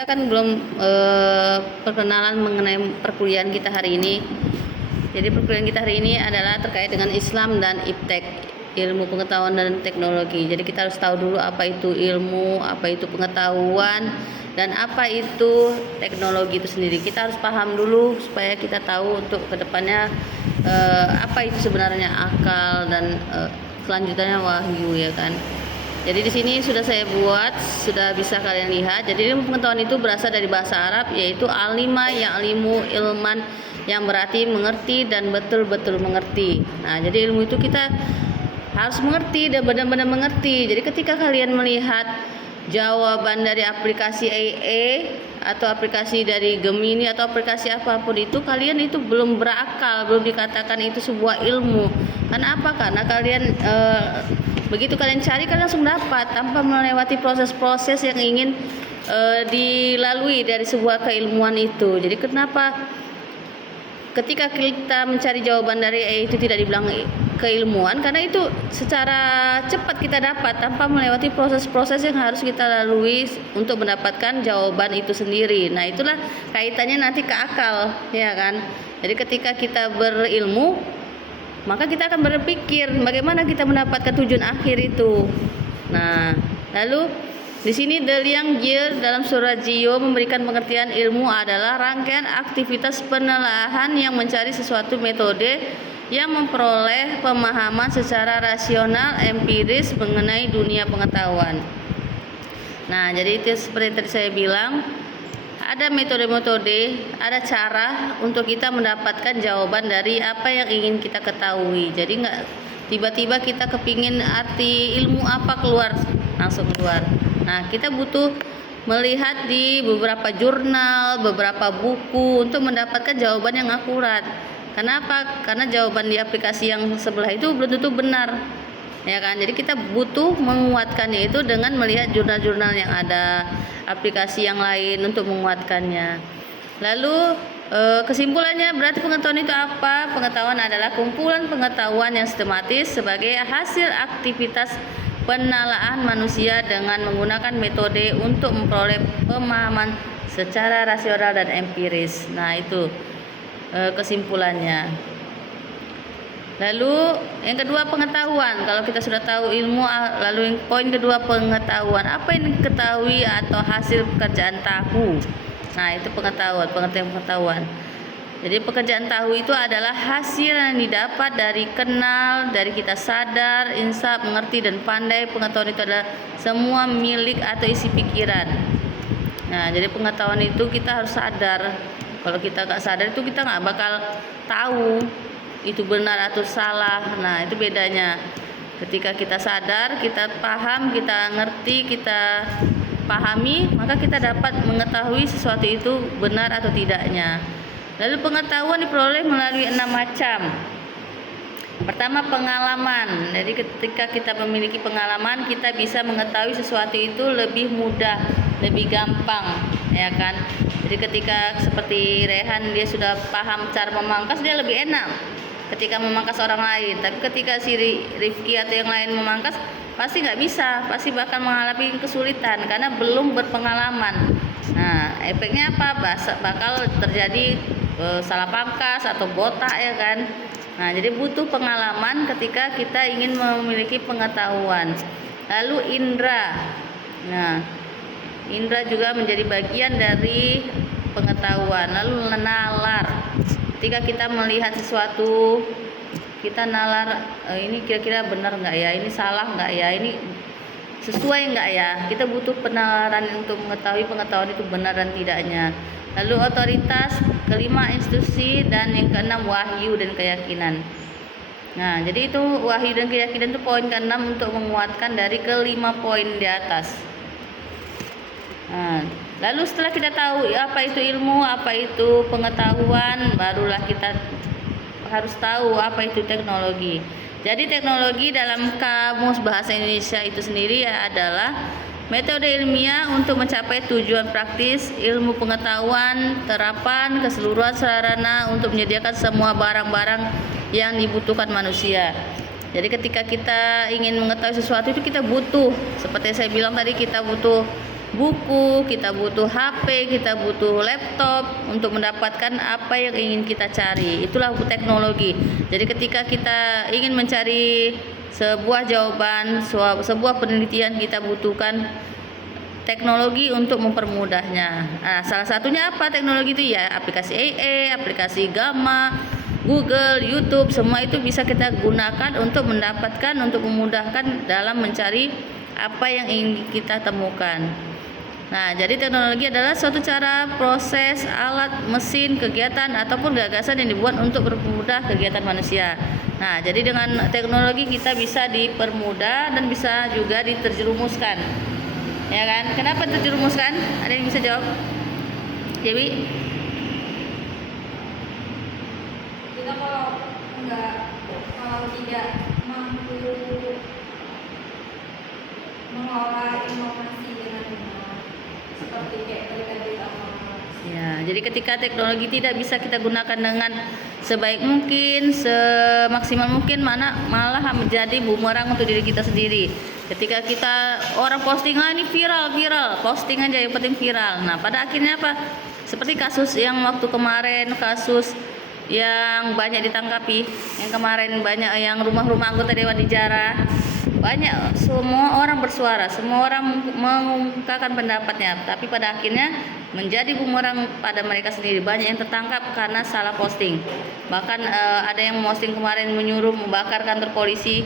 Kita kan belum perkenalan mengenai perkuliahan kita hari ini. Jadi perkuliahan kita hari ini adalah terkait dengan Islam dan iptek, ilmu pengetahuan dan teknologi. Jadi kita harus tahu dulu apa itu ilmu, apa itu pengetahuan, dan apa itu teknologi itu sendiri. Kita harus paham dulu supaya kita tahu untuk kedepannya apa itu sebenarnya akal dan selanjutnya wahyu, ya kan. Jadi di sini sudah saya buat, sudah bisa kalian lihat. Jadi ilmu pengetahuan itu berasal dari bahasa Arab, yaitu alima ya'limu ilman, yang berarti mengerti dan betul-betul mengerti. Nah, jadi ilmu itu kita harus mengerti dan benar-benar mengerti. Jadi ketika kalian melihat jawaban dari aplikasi AA atau aplikasi dari Gemini atau aplikasi apapun itu, kalian itu belum berakal, belum dikatakan itu sebuah ilmu. Karena apa? Karena kalian begitu kalian cari, kalian langsung dapat tanpa melewati proses-proses yang ingin dilalui dari sebuah keilmuan itu. Jadi kenapa ketika kita mencari jawaban dari AI itu tidak dibilang keilmuan? Karena itu secara cepat kita dapat tanpa melewati proses-proses yang harus kita lalui untuk mendapatkan jawaban itu sendiri. Nah, itulah kaitannya nanti ke akal, ya kan? Jadi ketika kita berilmu, maka kita akan berpikir bagaimana kita mendapatkan tujuan akhir itu. Nah, lalu di sini Deliang Jie dalam surat Jio memberikan pengertian ilmu adalah rangkaian aktivitas penelaahan yang mencari sesuatu metode yang memperoleh pemahaman secara rasional empiris mengenai dunia pengetahuan. Nah, jadi itu seperti tadi saya bilang, ada metode-metode, ada cara untuk kita mendapatkan jawaban dari apa yang ingin kita ketahui. Jadi nggak tiba-tiba kita kepingin arti ilmu apa keluar, langsung keluar. Nah, kita butuh melihat di beberapa jurnal, beberapa buku untuk mendapatkan jawaban yang akurat. Kenapa? Karena jawaban di aplikasi yang sebelah itu belum tentu benar, ya kan. Jadi kita butuh menguatkannya itu dengan melihat jurnal-jurnal yang ada, aplikasi yang lain untuk menguatkannya. Lalu kesimpulannya, berarti pengetahuan itu apa? Pengetahuan adalah kumpulan pengetahuan yang sistematis sebagai hasil aktivitas penelaahan manusia dengan menggunakan metode untuk memperoleh pemahaman secara rasional dan empiris. Nah, itu kesimpulannya. Lalu yang kedua, pengetahuan. Kalau kita sudah tahu ilmu, lalu yang poin kedua, pengetahuan. Apa yang diketahui atau hasil pekerjaan tahu? Nah, itu pengetahuan, pengertian pengetahuan. Jadi pekerjaan tahu itu adalah hasil yang didapat dari kenal, dari kita sadar, insaf, mengerti dan pandai. Pengetahuan itu adalah semua milik atau isi pikiran. Nah, jadi pengetahuan itu kita harus sadar. Kalau kita nggak sadar itu kita nggak bakal tahu itu benar atau salah. Nah, itu bedanya. Ketika kita sadar, kita paham, kita ngerti, kita pahami, maka kita dapat mengetahui sesuatu itu benar atau tidaknya. Lalu pengetahuan diperoleh melalui 6 macam. Pertama, pengalaman. Jadi ketika kita memiliki pengalaman, kita bisa mengetahui sesuatu itu lebih mudah, lebih gampang, ya kan. Jadi ketika seperti Rehan, dia sudah paham cara memangkas, dia lebih enak ketika memangkas orang lain. Tapi ketika si Rifki atau yang lain memangkas, pasti nggak bisa, pasti bakal mengalami kesulitan karena belum berpengalaman. Nah, efeknya apa? Bakal terjadi salah pangkas atau botak, ya kan. Nah, jadi butuh pengalaman ketika kita ingin memiliki pengetahuan. Lalu indra. Nah, indra juga menjadi bagian dari pengetahuan. Lalu nalar. Ketika kita melihat sesuatu, kita nalar, ini kira-kira benar nggak ya, ini salah nggak ya, ini sesuai nggak ya. Kita butuh penalaran untuk mengetahui pengetahuan itu benar dan tidaknya. Lalu otoritas, kelima institusi, dan yang keenam wahyu dan keyakinan. Nah, jadi itu wahyu dan keyakinan itu poin keenam untuk menguatkan dari kelima poin di atas. Nah, lalu setelah kita tahu apa itu ilmu, apa itu pengetahuan, barulah kita harus tahu apa itu teknologi. Jadi teknologi dalam Kamus Bahasa Indonesia itu sendiri adalah metode ilmiah untuk mencapai tujuan praktis ilmu pengetahuan, terapan keseluruhan sarana untuk menyediakan semua barang-barang yang dibutuhkan manusia. Jadi ketika kita ingin mengetahui sesuatu itu kita butuh, seperti saya bilang tadi, kita butuh buku, kita butuh HP, kita butuh laptop untuk mendapatkan apa yang ingin kita cari. Itulah teknologi. Jadi ketika kita ingin mencari sebuah jawaban, sebuah penelitian, kita butuhkan teknologi untuk mempermudahnya. Nah, salah satunya apa teknologi itu ya? Aplikasi AI, aplikasi Gamma, Google, YouTube, semua itu bisa kita gunakan untuk mendapatkan, untuk memudahkan dalam mencari apa yang ingin kita temukan. Nah, jadi teknologi adalah suatu cara, proses, alat, mesin, kegiatan, ataupun gagasan yang dibuat untuk mempermudah kegiatan manusia. Nah, jadi dengan teknologi kita bisa dipermudah dan bisa juga diterjerumuskan. Ya kan? Kenapa terjerumuskan? Ada yang bisa jawab? Dewi? Kita kalau tidak mampu mengolah informasi dengan benar, seperti kayak tadi Ya, jadi ketika teknologi tidak bisa kita gunakan dengan sebaik mungkin, semaksimal mungkin, malah menjadi bumerang untuk diri kita sendiri. Ketika kita orang posting ini viral, posting aja yang penting viral. Nah, pada akhirnya apa? Seperti kasus yang waktu kemarin, kasus yang banyak ditangkapi, yang kemarin banyak yang rumah-rumah anggota dewan dijarah. Banyak, semua orang bersuara, semua orang mengungkapkan pendapatnya, tapi pada akhirnya menjadi bumerang pada mereka sendiri. Banyak yang tertangkap karena salah posting. Bahkan ada yang posting kemarin menyuruh membakar kantor polisi,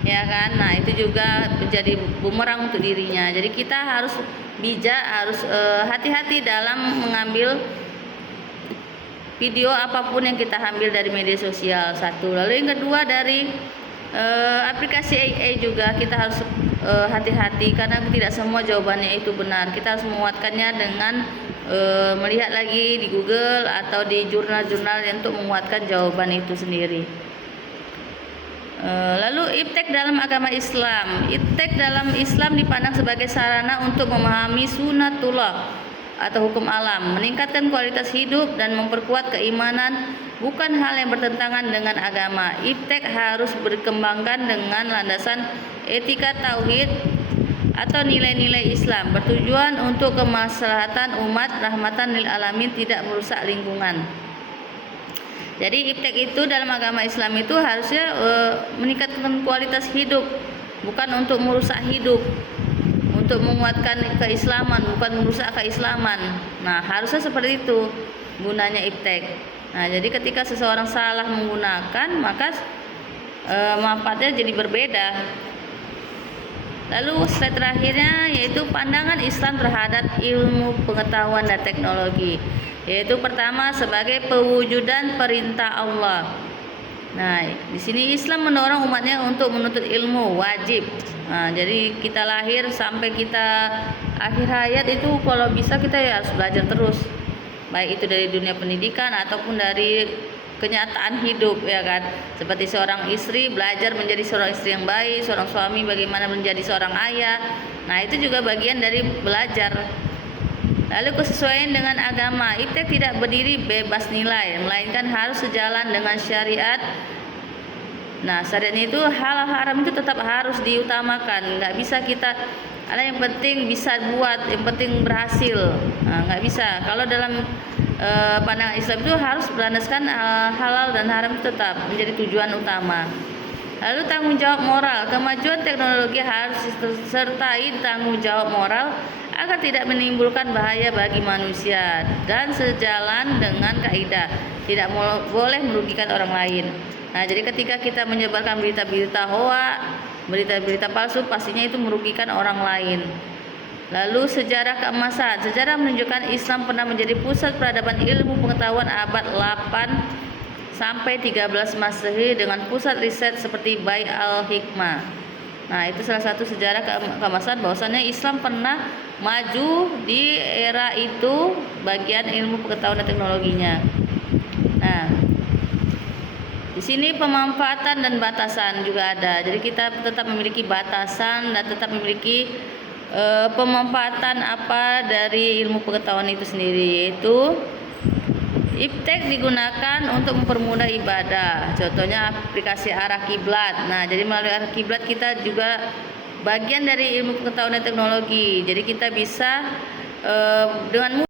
ya kan? Nah, itu juga menjadi bumerang untuk dirinya. Jadi kita harus bijak, harus hati-hati dalam mengambil video apapun yang kita ambil dari media sosial. Satu, lalu yang kedua dari aplikasi AI juga kita harus hati-hati karena tidak semua jawabannya itu benar. Kita harus menguatkannya dengan melihat lagi di Google atau di jurnal-jurnal untuk menguatkan jawaban itu sendiri. Lalu iptek dalam agama Islam. Iptek dalam Islam dipandang sebagai sarana untuk memahami sunatullah atau hukum alam, meningkatkan kualitas hidup dan memperkuat keimanan, bukan hal yang bertentangan dengan agama. Iptek harus berkembangkan dengan landasan etika tauhid atau nilai-nilai Islam, bertujuan untuk kemaslahatan umat, rahmatan lil alamin, tidak merusak lingkungan. Jadi iptek itu dalam agama Islam itu harusnya meningkatkan kualitas hidup, bukan untuk merusak hidup, untuk menguatkan keislaman, bukan merusak keislaman. Nah, harusnya seperti itu gunanya iptek. Nah, jadi ketika seseorang salah menggunakan, maka manfaatnya jadi berbeda. Lalu slide terakhirnya yaitu pandangan Islam terhadap ilmu pengetahuan dan teknologi. Yaitu pertama sebagai pewujudan perintah Allah. Nah, di sini Islam mendorong umatnya untuk menuntut ilmu wajib. Nah, jadi kita lahir sampai kita akhir hayat itu kalau bisa kita ya harus belajar terus. Baik itu dari dunia pendidikan ataupun dari kenyataan hidup, ya kan. Seperti seorang istri belajar menjadi seorang istri yang baik, seorang suami bagaimana menjadi seorang ayah. Nah, itu juga bagian dari belajar. Lalu kesesuaian dengan agama, iptek tidak berdiri bebas nilai, melainkan harus sejalan dengan syariat. Nah, syariat itu hal haram itu tetap harus diutamakan. Nggak bisa kita ada yang penting bisa buat, yang penting berhasil. Nah, nggak bisa. Kalau dalam pandangan Islam itu harus berlandaskan halal dan haram itu tetap menjadi tujuan utama. Lalu tanggung jawab moral, kemajuan teknologi harus disertai tanggung jawab moral agar tidak menimbulkan bahaya bagi manusia dan sejalan dengan kaidah tidak boleh merugikan orang lain. Nah, jadi ketika kita menyebarkan berita-berita hoak, berita-berita palsu, pastinya itu merugikan orang lain. Lalu sejarah keemasan, sejarah menunjukkan Islam pernah menjadi pusat peradaban ilmu pengetahuan abad 8 sampai 13 Masehi dengan pusat riset seperti Bai al-Hikmah. Nah, itu salah satu sejarah keemasan bahwasannya Islam pernah maju di era itu bagian ilmu pengetahuan dan teknologinya. Nah, di sini pemanfaatan dan batasan juga ada. Jadi kita tetap memiliki batasan dan tetap memiliki pemanfaatan apa dari ilmu pengetahuan itu sendiri, yaitu iptek digunakan untuk mempermudah ibadah. Contohnya aplikasi arah kiblat. Nah, jadi melalui arah kiblat kita juga bagian dari ilmu pengetahuan dan teknologi. Jadi kita bisa dengan mudah